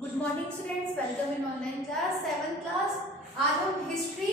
Good morning students, welcome in online class 7th class. आज हम history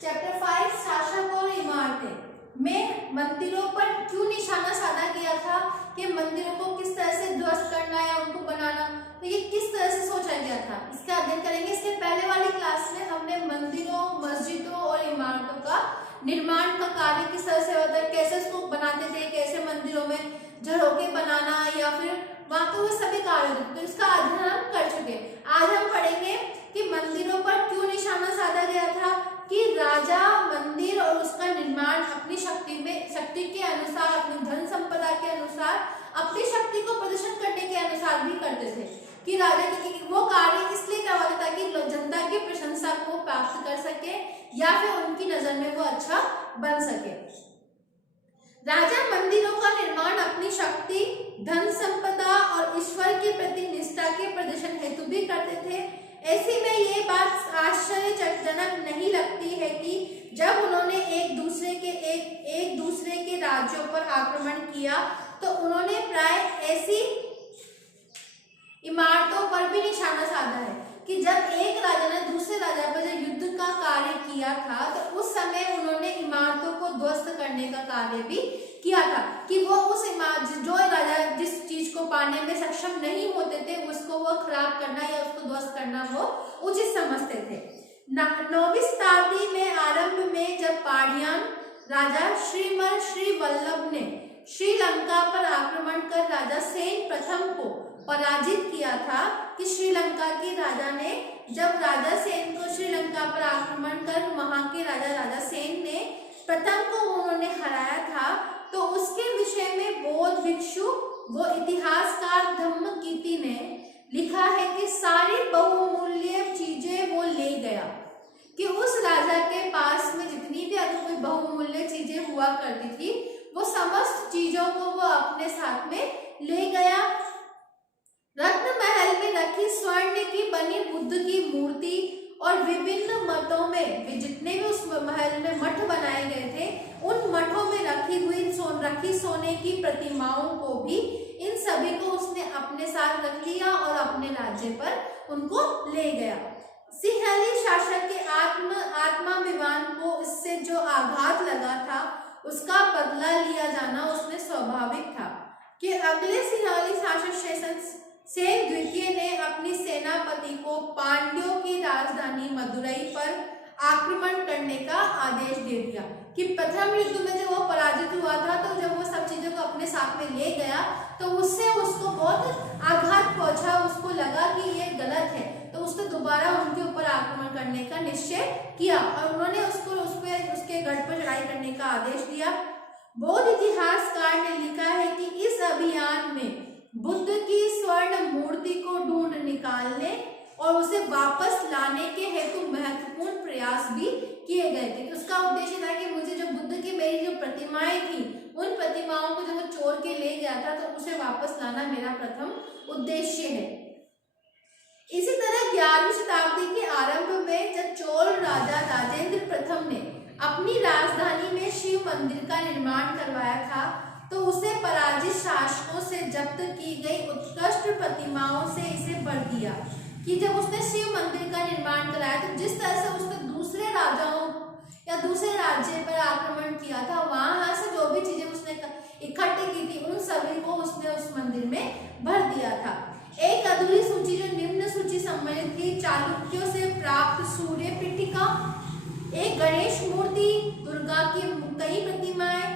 chapter 5 शासक और इमारतें में मंदिरों पर क्यों निशाना साधा गया था कि मंदिरों को किस तरह से ध्वस्त करना या उनको बनाना, तो ये किस तरह से सोचा गया था, इसका अध्ययन करेंगे। इसके पहले वाली क्लास में हमने मंदिरों, मस्जिदों और इमारतों का निर्माण का कार्य किस तरह से होता है, कैसे उसको बनाते थे, कैसे मंदिरों में झरोखे बनाना या फिर वहां पे वो सभी कार्य होते, तो इसका अध्ययन हम कर चुके। आज हम पढ़ेंगे कि मंदिरों पर क्यों निशाना साधा गया था, कि राजा मंदिर और उसका निर्माण अपनी शक्ति के अनुसार, अपनी धन संपदा के अनुसार, अपनी शक्ति को प्रदर्शन करने के अनुसार भी करते थे। कि राजा की वो कार्य इसलिए करवाते ताकि जनता की प्रशंसा को प्राप्त कर सके या फिर उनकी नजर में वो अच्छा बन सके। राजा मंदिरों का निर्माण अपनी शक्ति, धन संपदा और ईश्वर के प्रति निष्ठा के प्रदर्शन हेतु भी करते थे। ऐसे में ये बात आश्चर्यजनक नहीं लगती है कि जब उन्होंने एक दूसरे के राज्यों पर आक्रमण किया तो उन्होंने प्राय ऐसी इमारतों पर भी निशाना साधा है कि जब एक राजा ने दूसरे राजा पर जब युद्ध का कार्य किया था तो उस समय उन्होंने इमारतों को ध्वस्त करने का कार्य भी किया था, कि वो उस इमारत जो राजा जिस चीज को पाने में सक्षम नहीं होते थे उसको वो खराब करना या उसको ध्वस्त करना वो उचित समझते थे। 9वीं शताब्दी में आरंभ में जब पांड्यान राजा श्रीवल्लभ ने श्रीलंका पर आक्रमण कर राजा सेन प्रथम को पराजित किया था, कि श्रीलंका के राजा ने जब राजा सेन को श्रीलंका पर आक्रमण कर वहां के राजा सेन ने प्रथम को उन्होंने हराया था, तो उसके विषय में बौद्ध भिक्षु वो इतिहासकार धम्मकीर्ति ने लिखा है कि सारी बहुमूल्य चीजें वो ले गया, कि उस राजा के पास में जितनी भी अगर कोई बहुमूल्य चीजें हुआ करती थी वो समस्त चीजों को वो अपने साथ में ले गया। रत्न महल में रखी स्वर्ण की बनी बुद्ध की मूर्ति और विभिन्न मतों में जितने भी उस महल में मठ बनाए गए थे उन मठों में रखी सोने की प्रतिमाओं को भी, इन सभी को उसने अपने साथ रख लिया और अपने राज्य पर उनको ले गया। सिंहली शासक के आत्माभिमान को इससे जो आघात लगा था उसका बदला लिया जाना उसमें स्वाभाविक था, कि अगले सिंहली शासक सेन द्वितीय ने अपनी सेनापति को पांड्यों की राजधानी मदुरई पर आक्रमण करने का आदेश दे दिया। कि प्रथम युद्ध में जब वो पराजित हुआ था तो जब वो सब चीजों को अपने साथ में ले गया तो उससे उसको बहुत आघात पहुंचा, उसको लगा कि ये गलत है, तो उसने दोबारा उनके ऊपर आक्रमण करने का निश्चय किया और उन्होंने उसके गढ़ पर चढ़ाई करने का आदेश दिया। बौद्ध इतिहासकार ने लिखा है कि इस अभियान में बुद्ध की स्वर्ण मूर्ति को ढूंढ निकालने और उसे वापस लाने के हेतु महत्वपूर्ण प्रयास भी किए गए थे। उसका उद्देश्य था कि मुझे जो बुद्ध की मेरी जो प्रतिमाएं थी उन प्रतिमाओं को जब वो चोर के ले गया था तो उसे वापस लाना मेरा प्रथम उद्देश्य है। इसी तरह 11वीं शताब्दी के आरंभ में जब चोल राजा राजेंद्र प्रथम ने अपनी राजधानी में शिव मंदिर का निर्माण करवाया था तो उसे पराजित शासकों से जब्त की गई उत्कृष्ट प्रतिमाओं से इसे भर दिया। कि जब उसने शिव मंदिर का निर्माण कराया तो जिस तरह से उसने दूसरे राजाओं या दूसरे राज्य पर आक्रमण किया था वहां से जो भी चीजें उसने इकट्ठी की थी उन सभी को उसने उस मंदिर में भर दिया था। एक अधूरी सूची जो निम्न सूची सम्मिलित थी: चालुक्यों से प्राप्त सूर्य पीठिका, एक गणेश मूर्ति, दुर्गा की कई प्रतिमाएं,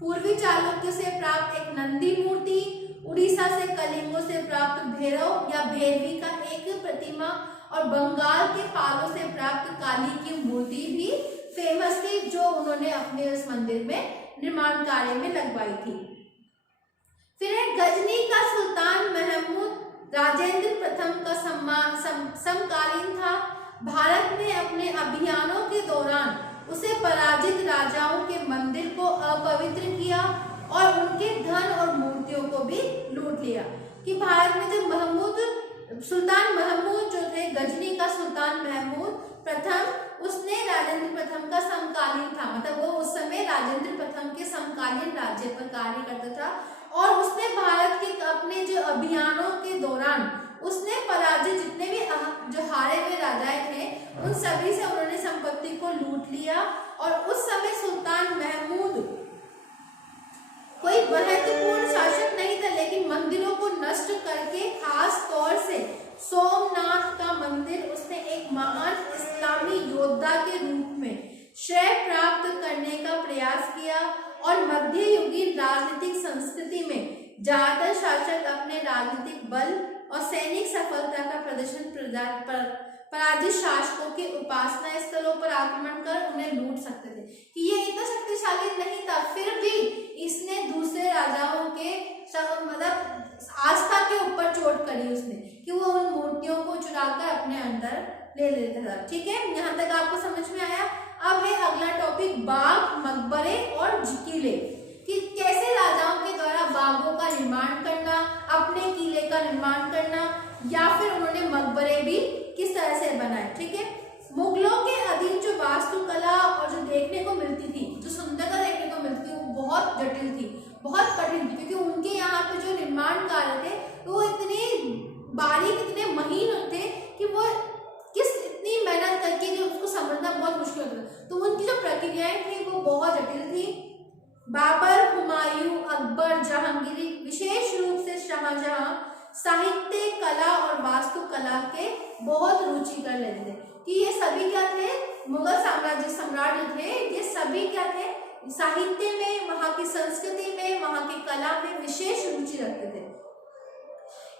पूर्वी चालुक्य से प्राप्त एक नंदी मूर्ति, उड़ीसा से कलिंगों से प्राप्त भैरव या भैरवी का एक प्रतिमा और बंगाल के पालों से प्राप्त काली की मूर्ति भी फेमस थी जो उन्होंने अपने उस मंदिर में निर्माण कार्य में लगवाई थी। फिर गजनी का सुल्तान महमूद राजेंद्र प्रथम का समकालीन था। भारत ने अपने अभियानों के दौरान उसे पराजित राजाओं के मंदिर को अपवित्र किया और उनके धन और मूर्तियों को भी लूट लिया। कि भारत में जब सुल्तान महमूद जो थे, गजनी का सुल्तान महमूद प्रथम, उसने राजेंद्र प्रथम का समकालीन था, मतलब वो उस समय राजेंद्र प्रथम के समकालीन राज्य पर कार्य करता था और उसने भारत के अपने जो अभियानों के दौरान उसने पराजित जितने उन सभी से उन्होंने संपत्ति को लूट लिया। और उस समय सुल्तान महमूद कोई महत्वपूर्ण शासक नहीं था, लेकिन मंदिरों को नष्ट करके, खास तौर से सोमनाथ का मंदिर, उसने एक महान इस्लामी योद्धा के रूप में श्रेय प्राप्त करने का प्रयास किया। और मध्ययुगीन राजनीतिक संस्कृति में ज्यादातर शासक अपने राजनीतिक बल और सैनिक सफलता का प्रदर्शन पराजित शासकों के उपासना स्थलों पर आक्रमण कर उन्हें लूट सकते थे। कि ये इतना शक्तिशाली नहीं था, फिर भी इसने दूसरे राजाओं के मतलब आस्था के ऊपर चोट करी उसने, कि वो उन मूर्तियों को चुराकर अपने अंदर ले लेता था। ठीक है, यहाँ तक आपको समझ में आया। अब है अगला टॉपिक, बाग, मकबरे और किले, कि कैसे राजाओं के द्वारा बागों का निर्माण करना, अपने किले का निर्माण करना, या फिर उन्होंने मकबरे भी किस तरह से बनाए। ठीक है, मुगलों के अधीन जो वास्तुकला और जो देखने को मिलती थी, जो सुंदरता देखने को मिलती थी, वो बहुत जटिल थी, बहुत कठिन थी, क्योंकि उनके यहाँ पे जो निर्माण कार्य थे वो इतने बारीक, इतने महीन थे कि वो इतनी मेहनत करके जो उसको समझना बहुत मुश्किल होता था। तो उनकी जो प्रक्रियाएं थी वो बहुत जटिल थी। बाबर, हुमायूं, अकबर, जहांगीर, विशेष रूप से शाहजहां साहित्य, कला और वास्तुकला के बहुत रुचि कर लेते थे। कि ये सभी क्या थे, मुगल साम्राज्य सम्राट जो थे, ये सभी क्या थे, साहित्य में, वहां की संस्कृति में, वहां की कला में विशेष रुचि रखते थे।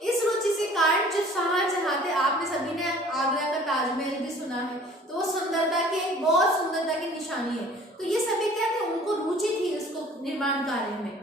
इस रुचि से कारण जो शाहजहां थे, आपने सभी ने आगरा का ताजमहल भी सुना है, तो वो सुंदरता के, बहुत सुंदरता की निशानी है। तो ये सभी क्या थे, उनको रुचि थी इसको निर्माण कार्य में।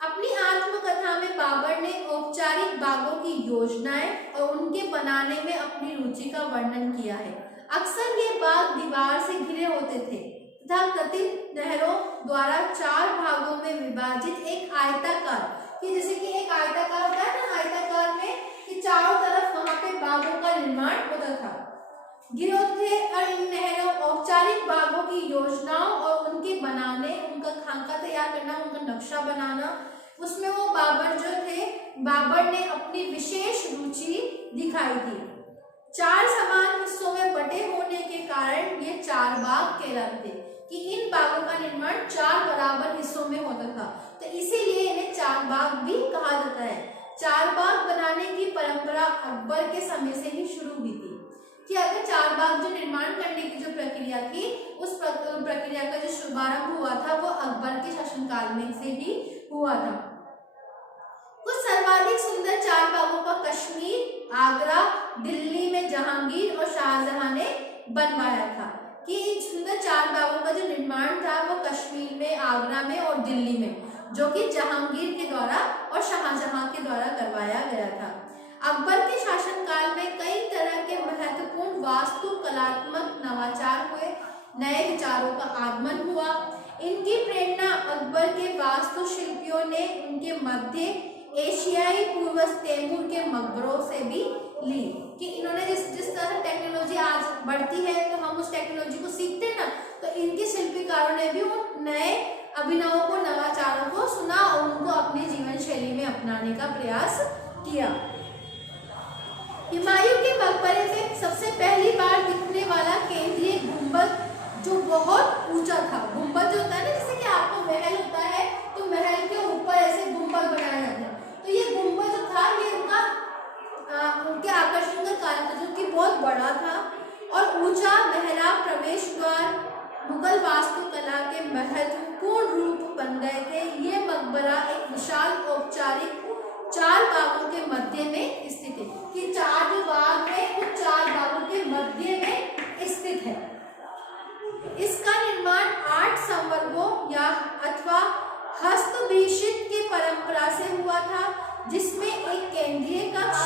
अपनी आत्मकथा में बाबर ने औपचारिक बागों की योजनाएं और उनके बनाने में अपनी रुचि का वर्णन किया है। अक्सर ये बाग दीवार से घिरे होते थे तथा कृत्रिम नहरों द्वारा 4 भागों में विभाजित एक आयताकार, कि जैसे कि एक आयताकार होता है ना, आयताकार में कि चारों तरफ वहां पे बागों का निर्माण होता था, घिरे होते थे। और इन नहरों, औपचारिक बागों की योजनाओं और उनके बनाने, उनका खाका तैयार करना, उनका नक्शा बनाना, उसमें वो बाबर जो थे, बाबर ने अपनी विशेष रुचि दिखाई थी। 4 समान हिस्सों में बटे होने के कारण ये 4 बाग कहलाते थे, कि इन बागों का निर्माण 4 बराबर हिस्सों में होता था, तो इसीलिए इन्हें 4 बाग भी कहा जाता है। 4 बाग बनाने की परंपरा अकबर के समय से ही शुरू हुई थी। कि अगर 4 बाग जो निर्माण करने की जो प्रक्रिया थी, उस प्रक्रिया का जो शुभारंभ हुआ था वो अकबर के शासनकाल में से ही हुआ था। कुछ सर्वाधिक सुंदर 4 बागों का कश्मीर, आगरा, दिल्ली में जहांगीर और शाहजहां ने बनवाया था। कि इन सुंदर 4 बागों का जो निर्माण था वो कश्मीर में, आगरा में और दिल्ली में, जो कि जहांगीर के द्वारा और शाहजहां के द्वारा करवाया गया था। अकबर के शासनकाल में कई तरह के महत्वपूर्ण वास्तुकलात्मक नवाचार हुए, नए विचारों का आगमन हुआ। इनकी प्रेरणा अकबर के वास्तुशिल्पियों ने उनके मध्य एशियाई पूर्वज तैमूर के मकबरों से भी ली। कि इन्होंने जिस तरह टेक्नोलॉजी आज बढ़ती है, तो हम उस टेक्नोलॉजी को सीखते हैं ना, तो इनके शिल्पकारों ने भी उन नए अभिनवों को, नवाचारों को सुना और उनको अपनी जीवन शैली में अपनाने का प्रयास किया। हुमायूं के मकबरे में सबसे पहली बार दिखने वाला केंद्रीय गुंबद जो बहुत ऊंचा था, गुंबद जो होता है ना, जैसे कि आपको महल होता है तो महल के ऊपर ऐसे गुंबद बनाया जाता है, तो ये गुंबद जो था ये उनके आकर्षण का कारण था, जो कि बहुत बड़ा था और ऊंचा। महला प्रवेश द्वार मुगल वास्तुकला के महत्वपूर्ण रूप बन गए थे। ये मकबरा एक विशाल औपचारिक 4 बागों के मध्य में स्थित है। कि 4 जो बाग है वो 4 बागों के मध्य में स्थित है। इसका निर्माण 8 संवर्गों या अथवा हस्तभिषिक्त की परंपरा से हुआ था, जिसमें एक केंद्रीय कक्ष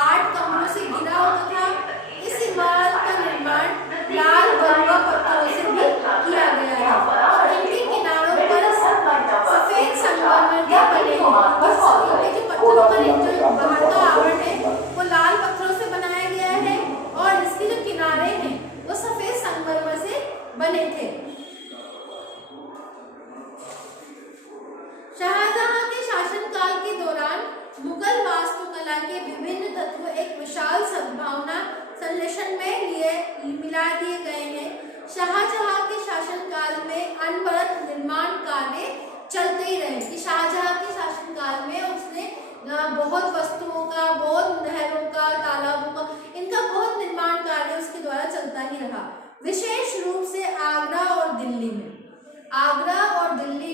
8 कमरों से घिरा होता था। इस इमारत का निर्माण लाल बलुआ पत्थरों से भी किया गया है और इनके किनारों पर सफेद संगमरमर के बने हैं। जो पत्थरों का जो बाहर का आवरण है वो लाल पत्थरों से बनाया गया है और इसके जो किनारे हैं वो सफेद संगमरमर से बने थे। शाहजहां के शासनकाल के दौरान मुगल वास्तुकला के विभिन्न तत्व एक विशाल सद्भावना संश्लेषण में चलते ही रहे। कि शाहजहां के शासनकाल में उसने बहुत वस्तुओं का, बहुत नहरों का, तालाबों का, इनका बहुत निर्माण कार्य उसके द्वारा चलता ही रहा। विशेष रूप से आगरा और दिल्ली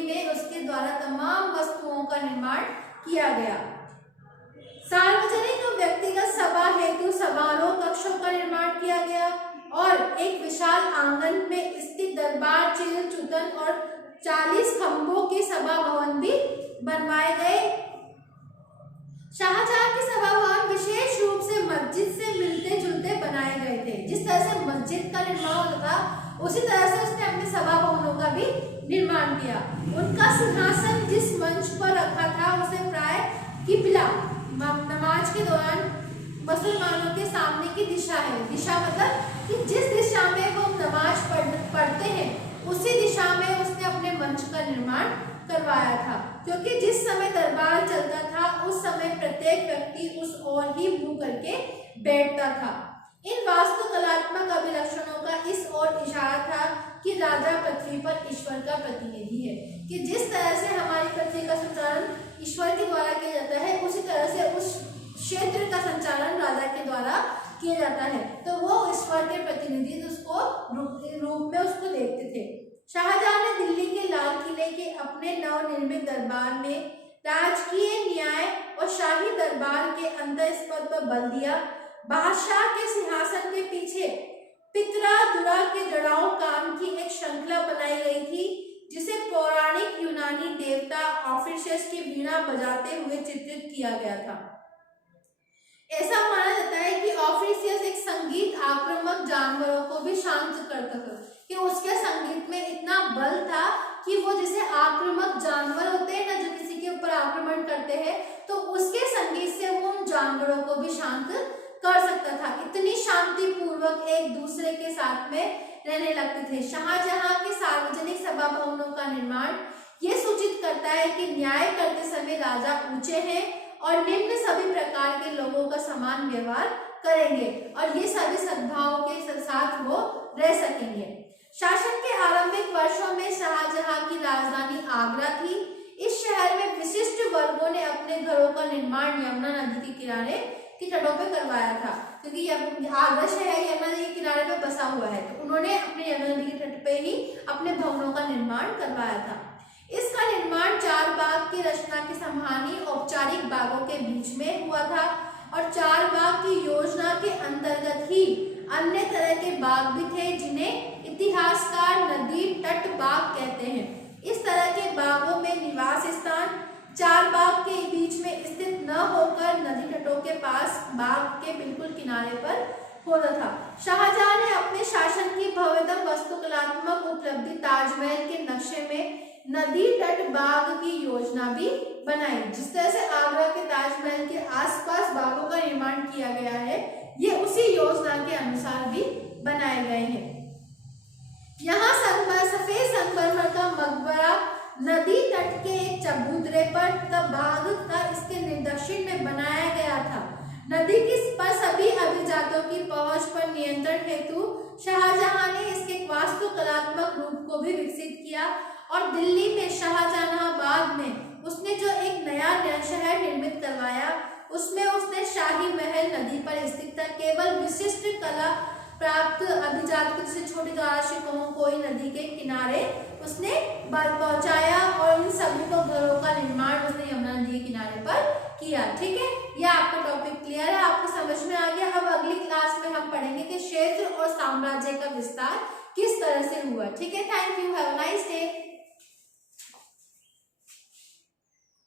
में उसके द्वारा तमाम वस्तुओं का निर्माण किया गया। सार्वजनिक और व्यक्तिगत सभा हेतु समारोह कक्षों का निर्माण किया गया और एक विशाल आंगन में स्थित दरबार चिल चुतन और 40 खंभों के सभा भवन भी बनवाए गए। शाहजहां के सभा भवन विशेष रूप से मस्जिद से मिलते जुलते बनाए गए थे। जिस तरह से मस्जिद का निर्माण होता था उसी तरह से उसने अपने सभा भवनों का भी निर्माण किया। उनका सिंहासन जिस मंच पर रखा था उसे प्राय किबला, नमाज के दौरान मुसलमानों के सामने की दिशा है। दिशा मतलब कि जिस दिशा में वो नमाज पढ़ते हैं उसी दिशा में उसने अपने मंच का निर्माण करवाया था, क्योंकि जिस समय दरबार चलता था उस समय प्रत्येक व्यक्ति उस ओर ही मुंह करके बैठता था। इन वास्तुकलात्मक अभिलक्षणों का इस ओर इशारा था कि राजा पृथ्वी पर ईश्वर का प्रतिनिधि है। कि जिस तरह से हमारी पृथ्वी का संचालन ईश्वर के द्वारा किया जाता है उसी तरह से उस क्षेत्र का संचालन राजा के द्वारा किया जाता है। तो वो ईश्वर के प्रतिनिधि उसको रूप में उसको देखते थे। शाहजहां ने दिल्ली के लाल किले के अपने नवनिर्मित दरबार में राजकीय न्याय और शाही दरबार के अंतःस्पद पर बल दिया। बादशाह के सिंहासन के पीछे पितरा दुरा के जड़ाऊ काम की एक श्रृंखला बनाई गई थी, जिसे पौराणिक यूनानी देवता ऑफिशियस की वीणा बजाते हुए चित्रित किया गया था। ऐसा माना जाता है कि ऑफिशियस एक संगीत आक्रामक जानवरों को भी शांत करता था, कि उसके संगीत में इतना बल था कि वो जैसे आक्रामक जानवर होते हैं ना जो किसी के ऊपर आक्रमण करते हैं, तो उसके संगीत से वो उन जानवरों को भी शांत कर सकता था। इतनी शांति पूर्वक एक दूसरे के साथ में रहने लगते थे। शाहजहां के सार्वजनिक सभा भवनों का निर्माण ये सूचित करता है कि न्याय करते समय राजा ऊंचे हैं और निम्न सभी प्रकार के लोगों का समान व्यवहार करेंगे और ये सभी सद्भाव के साथ वो रह सकेंगे। शासन के आरंभिक वर्षों में शाहजहां की राजधानी आगरा थी। इस शहर में विशिष्ट वर्गों ने अपने घरों का निर्माण यमुना नदी के किनारे के तटों पर करवाया था, क्योंकि आगरा शहर यमुना नदी के किनारे पर बसा हुआ है, तो उन्होंने अपने यमुना नदी के तट पे ही अपने भवनों का निर्माण करवाया था। इसका निर्माण 4 बाग की रचना के समानी औपचारिक बागों के बीच में हुआ था और 4 बाग की योजना के अंतर्गत ही अन्य तरह के बाग भी थे, जिन्हें इतिहासकार नदी तट बाग कहते हैं। इस तरह के बागों में निवास स्थान 4 बाग के बीच में स्थित न होकर नदी तटों के पास बाग के बिल्कुल किनारे पर होता था। शाहजहां ने अपने शासन की भव्यतम वास्तुकलात्मक उपलब्धि ताजमहल के नक्शे में नदी तट बाग की योजना भी बनाई। जिस तरह से आगरा के ताजमहल के आसपास बागों का निर्माण किया गया है, ये उसी योजना के अनुसार भी बनाए गए हैं। यहाँ सफेद संगमरमर का मकबरा नदी तट के एक चबूतरे पर बाग था, इसके दक्षिण में बनाया गया था। नदी की पर सभी अभिजातों की पहुंच पर नियंत्रण हेतु शाहजहां ने इसके वास्तुकलात्मक रूप को भी विकसित किया और दिल्ली में शाहजहानाबाद में उसने जो एक नया शहर निर्मित करवाया उसमें उसने शाही महल नदी पर स्थित था। केवल विशिष्ट कला प्राप्त अभिजात जैसे छोटे राशि कोई नदी के किनारे उसने पहुंचाया और इन सभी को घरों का निर्माण उसने यमुना नदी के किनारे पर किया। ठीक है, यह आपका टॉपिक क्लियर है, आपको समझ में आ गया। अब अगली क्लास में हम पढ़ेंगे कि क्षेत्र और साम्राज्य का विस्तार किस तरह से हुआ। ठीक है, thank you, have a nice day.